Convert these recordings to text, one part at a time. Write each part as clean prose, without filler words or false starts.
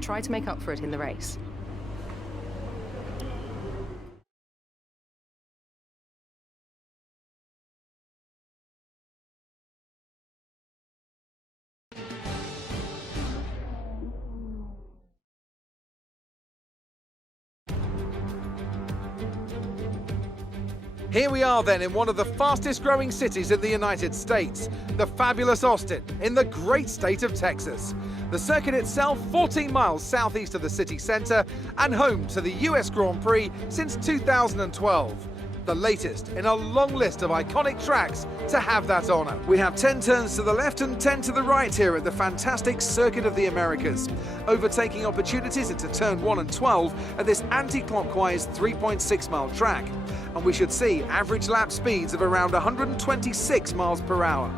Try to make up for it in the race. Here we are then in one of the fastest growing cities in the United States, the fabulous Austin, in the great state of Texas. The circuit itself 14 miles southeast of the city centre and home to the US Grand Prix since 2012. The latest in a long list of iconic tracks to have that honour. We have 10 turns to the left and 10 to the right here at the fantastic Circuit of the Americas. Overtaking opportunities into turn 1 and 12 at this anti-clockwise 3.6 mile track. And we should see average lap speeds of around 126 miles per hour.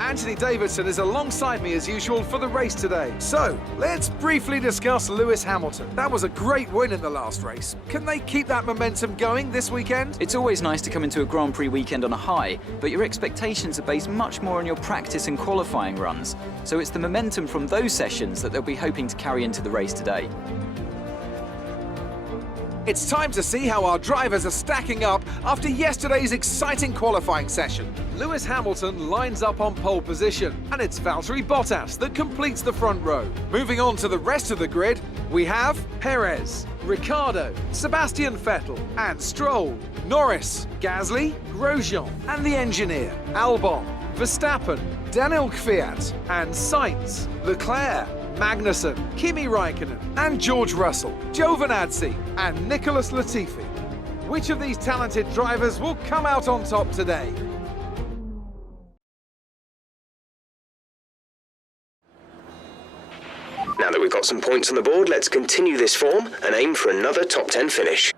Anthony Davidson is alongside me as usual for the race today. So, let's briefly discuss Lewis Hamilton. That was a great win in the last race. Can they keep that momentum going this weekend? It's always nice to come into a Grand Prix weekend on a high, but your expectations are based much more on your practice and qualifying runs. So it's the momentum from those sessions that they'll be hoping to carry into the race today. It's time to see how our drivers are stacking up after yesterday's exciting qualifying session. Lewis Hamilton lines up on pole position, and it's Valtteri Bottas that completes the front row. Moving on to the rest of the grid, we have Perez, Ricciardo, Sebastian Vettel and Stroll, Norris, Gasly, Grosjean and the engineer, Albon, Verstappen, Daniel Kvyat and Sainz, Leclerc, Magnussen, Kimi Raikkonen and George Russell, Giovinazzi and Nicholas Latifi. Which of these talented drivers will come out on top today? Now that we've got some points on the board, let's continue this form and aim for another top 10 finish.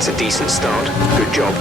That's a decent start. Good job.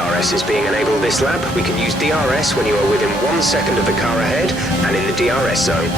DRS is being enabled this lap. We can use DRS when you are within 1 second of the car ahead and in the DRS zone.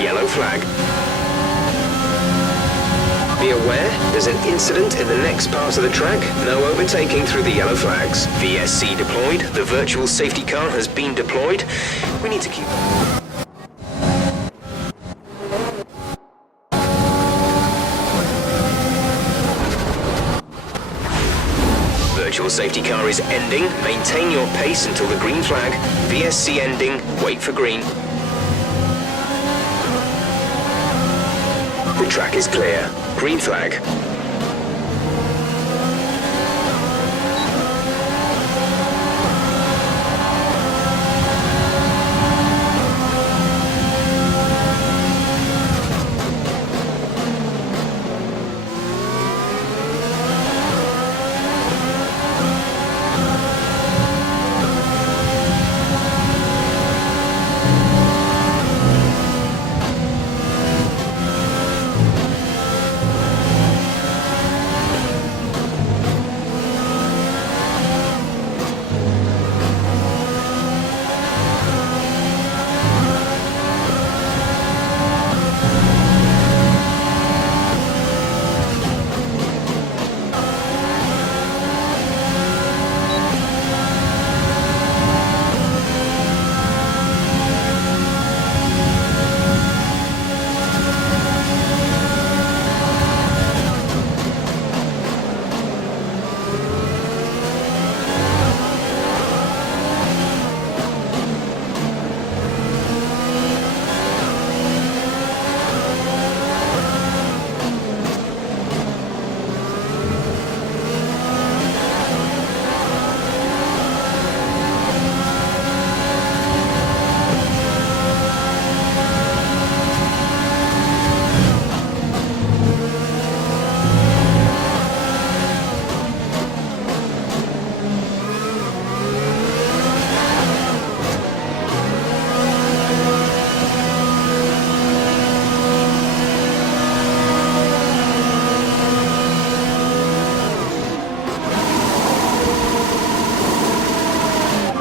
Yellow flag. Be aware, there's an incident in the next part of the track. No overtaking through the yellow flags. VSC deployed. The virtual safety car has been deployed. We need to keep... Virtual safety car is ending. Maintain your pace until the green flag. VSC ending. Wait for green. The track is clear. Green flag.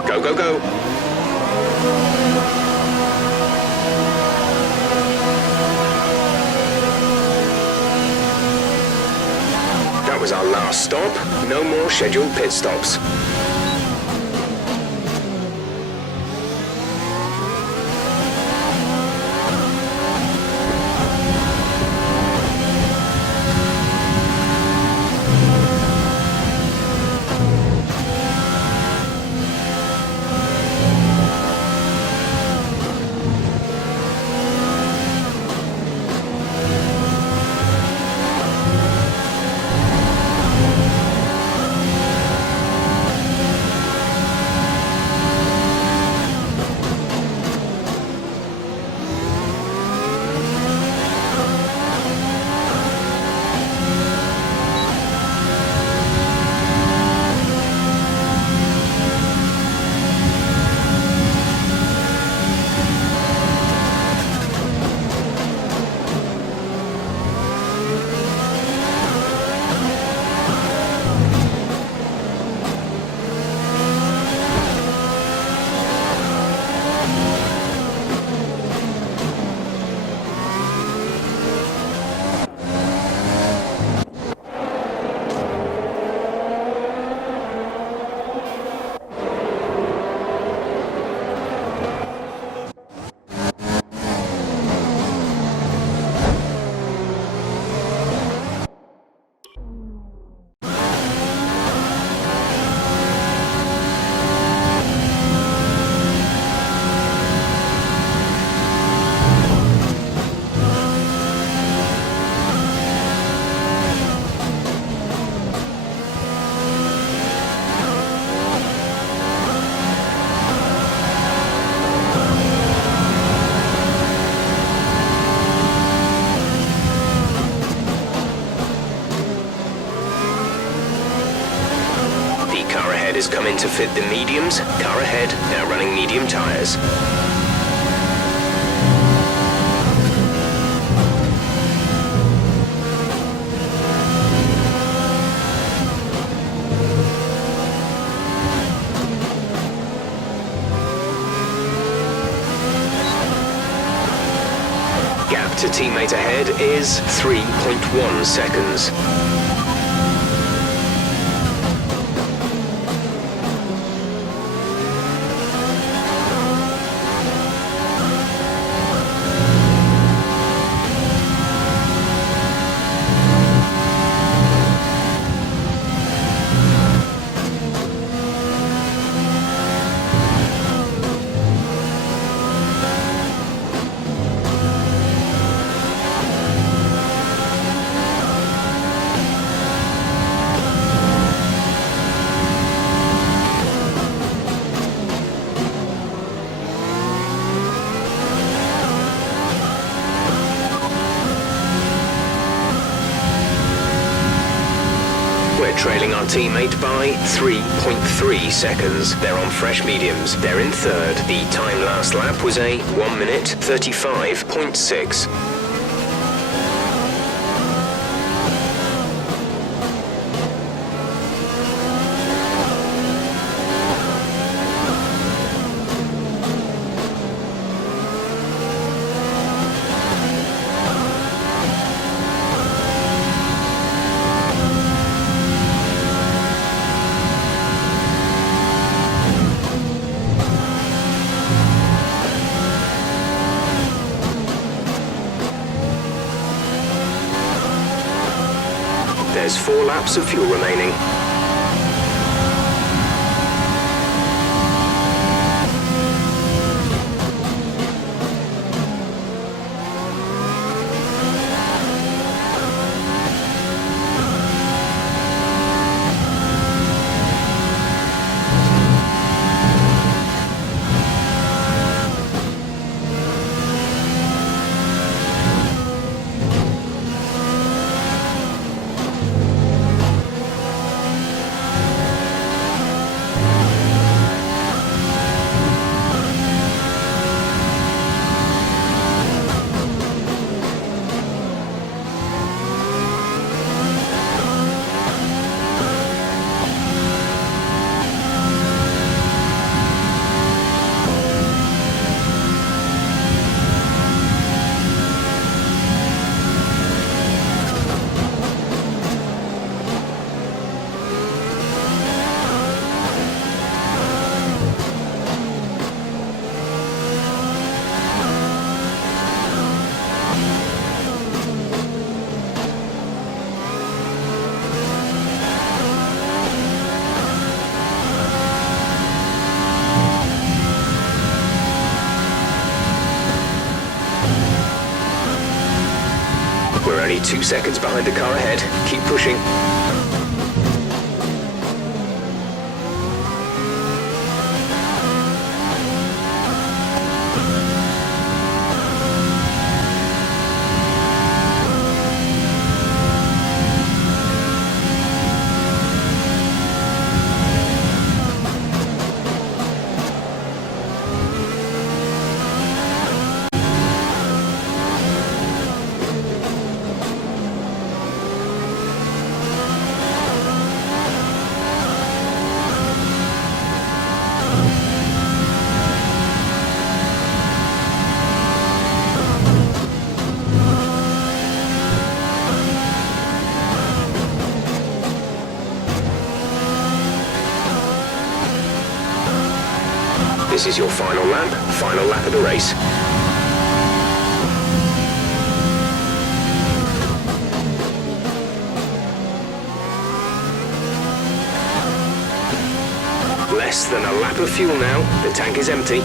Go, go, go. That was our last stop. No more scheduled pit stops. is come in to fit the mediums. Car ahead, now running medium tyres. Gap to teammate ahead is 3.1 seconds. We're trailing our teammate by 3.3 seconds. They're on fresh mediums. They're in third. The time last lap was a 1 minute 35.6. There's 4 laps of fuel remaining. We're only 2 seconds behind the car ahead. Keep pushing. This is your final lap of the race. Less than a lap of fuel now. The tank is empty.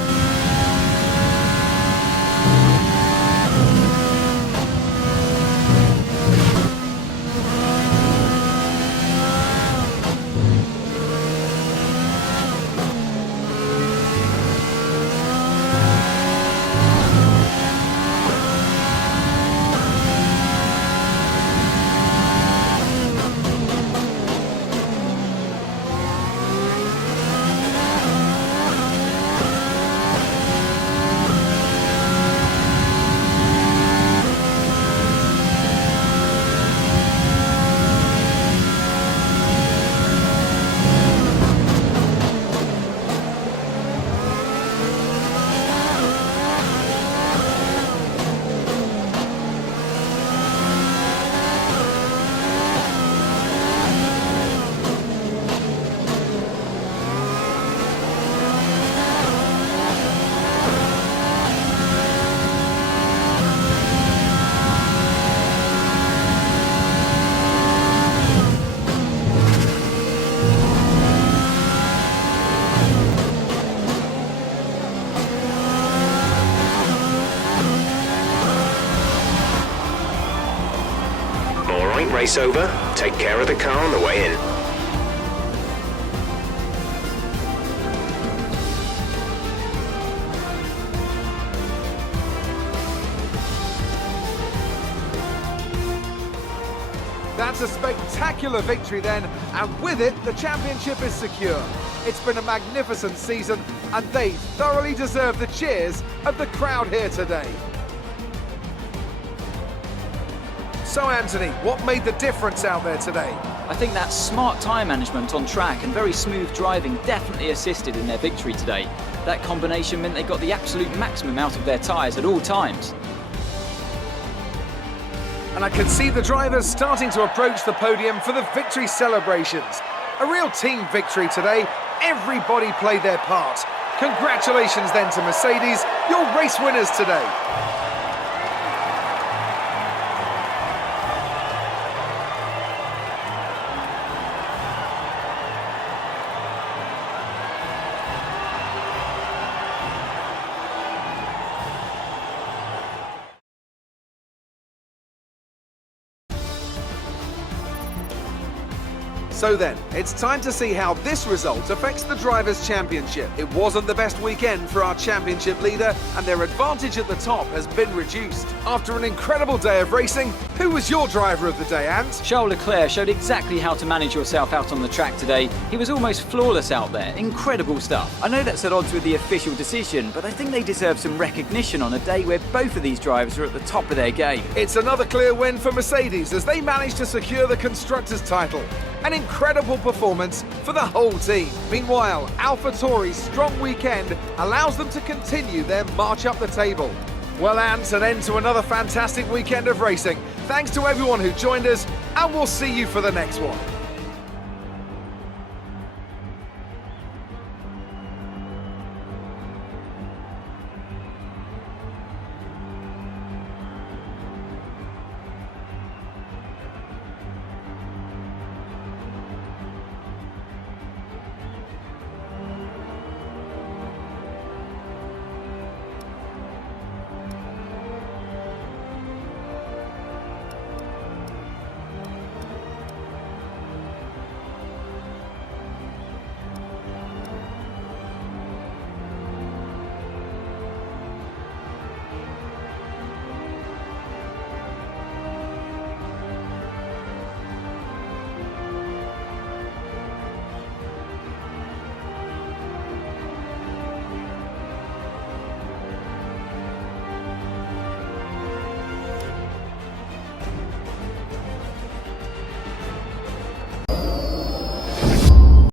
race over. Take care of the car on the way in. That's a spectacular victory then, and with it, the championship is secure. It's been a magnificent season, and they thoroughly deserve the cheers of the crowd here today. So Anthony, what made the difference out there today? I think that smart tyre management on track and very smooth driving definitely assisted in their victory today. That combination meant they got the absolute maximum out of their tyres at all times. And I can see the drivers starting to approach the podium for the victory celebrations. A real team victory today. Everybody played their part. Congratulations then to Mercedes, your race winners today. So then, it's time to see how this result affects the Drivers' Championship. It wasn't the best weekend for our championship leader, and their advantage at the top has been reduced. After an incredible day of racing, who was your driver of the day, Ant? Charles Leclerc showed exactly how to manage yourself out on the track today. He was almost flawless out there. Incredible stuff. I know that's at odds with the official decision, but I think they deserve some recognition on a day where both of these drivers are at the top of their game. It's another clear win for Mercedes as they managed to secure the Constructors' title. An incredible performance for the whole team. Meanwhile, AlphaTauri's strong weekend allows them to continue their march up the table. Well, Ant, an end to another fantastic weekend of racing. Thanks to everyone who joined us, and we'll see you for the next one.